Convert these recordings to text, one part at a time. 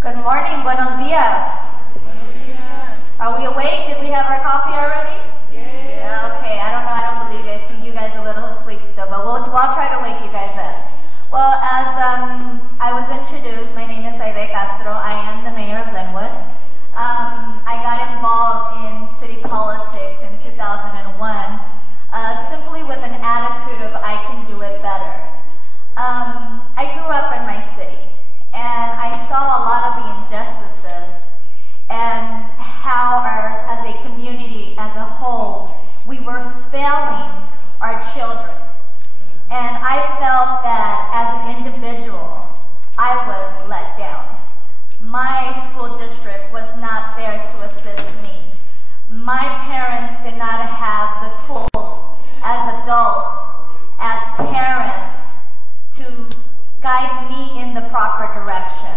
Good morning, buenos dias. Are we awake? Did we have our coffee already? Yeah. Okay, I don't believe it. You guys are a little asleep still, but we'll try to wake you guys up. Well, as I was introduced, my name is Aide. I am the mayor of Lynwood. I got involved in city politics in 2001 simply with an attitude of I can do it better. I grew up in my city, and I saw a lot of the injustices and how as a community as a whole, we were failing our children. And I felt that as an individual, I was let down. My school district was not there to assist me. My parents did not have the tools as adults, as parents, to guide me in the proper direction.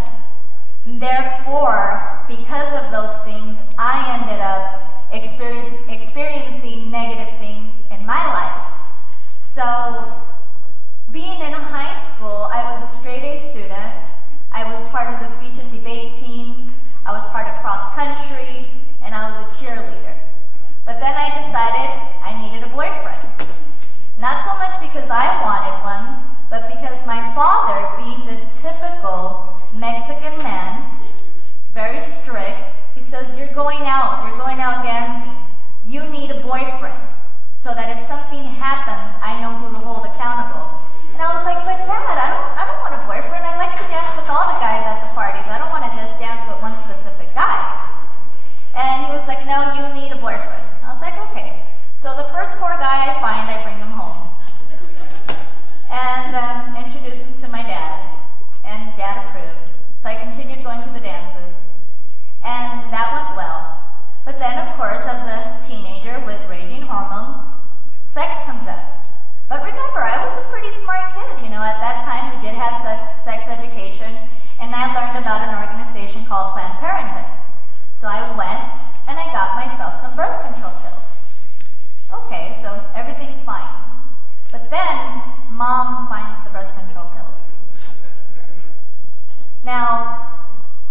Therefore, because of those things, I ended up experiencing negative things in my life. So, being in high school, I was a straight A student. I was part of the speech and debate team. I was part of cross country, and I was a cheerleader. But then I decided I needed a boyfriend. Not so much because I wanted one, but because my father, being the typical Mexican man, very strict, he says, you're going out dancing. You need a boyfriend, so that if something happens, I know who to hold accountable. And I was like, but Dad, I don't want a boyfriend. I like to dance with all the guys at the parties. I don't want to just dance with one specific guy. And he was like, no, you need a boyfriend. I was like, okay. So the first poor guy I find, I bring him home. And introduced him to my dad. And Dad approved. So I continued going to the dances. And that went well. But then, of course, as a teenager with raging hormones, sex comes up. But remember, I was a pretty smart kid. You know, at that time we did have sex education, and I learned about an organization called Planned Parenthood. So I went and I got myself some birth control pills. Okay, so everything's fine. But then Mom finds the birth control pills. Now,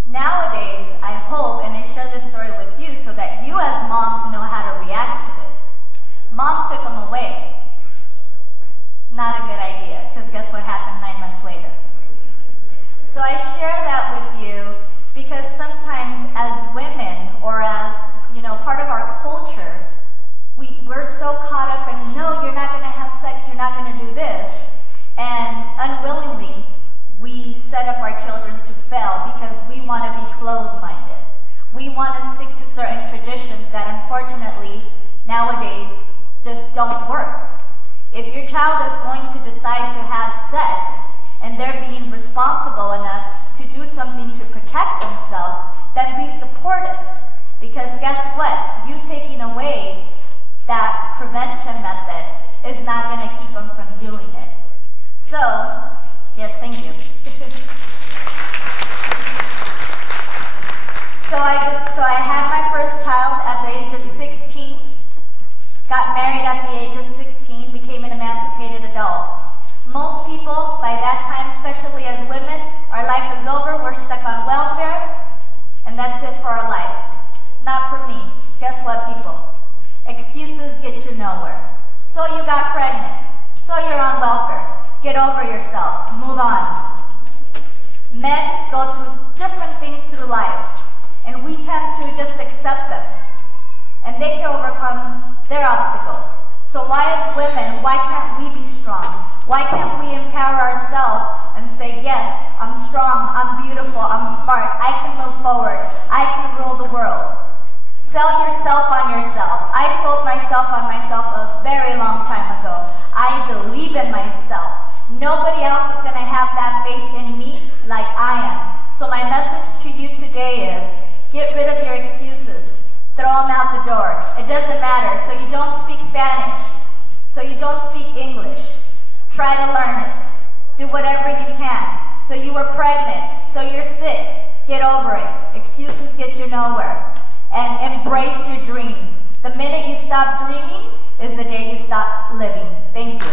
nowadays, I hope, and I share this story with you so that you as moms know how to react to this. Mom took them away. Not a good idea, because guess what happened 9 months later? So I share that with you because sometimes as women, or as, you know, part of our culture, we're so caught up in, no, you're not going to have sex, you're not going to do this. And unwillingly, we set up our children to fail because we want to be closed-minded. We want to stick to certain traditions that unfortunately nowadays just don't work. If your child is going to decide to have sex and they're being responsible enough to do something to protect themselves, then be supportive. Because guess what? You taking away that prevention method is not going to keep them from doing it. So, yes, thank you. So I had my first child at the age of 16, got married at the age of 16, became an emancipated adult. Most people, by that time, especially as women, our life is over, we're stuck on welfare, and that's it for our life. Not for me. Guess what, people? Excuses get you nowhere. So you got pregnant. So you're on welfare. Get over yourself. Move on. Men go through different things through life, and we tend to just accept them. And they can overcome their obstacles. So why as women, why can't we be strong? Why can't we empower ourselves and say, yes, I'm strong, I'm beautiful, I'm smart, I can move forward, I can rule the world. Sell yourself on yourself. I sold myself on myself a very long time ago. I believe in myself. Nobody else is going to have that faith in me like I am. So my message to you today is, get rid of your excuses. Throw them out the door. It doesn't matter. So you don't speak Spanish. So you don't speak English. Try to learn it. Do whatever you can. So you were pregnant. So you're sick. Get over it. Excuses get you nowhere. And embrace your dreams. The minute you stop dreaming is the day you stop living. Thank you.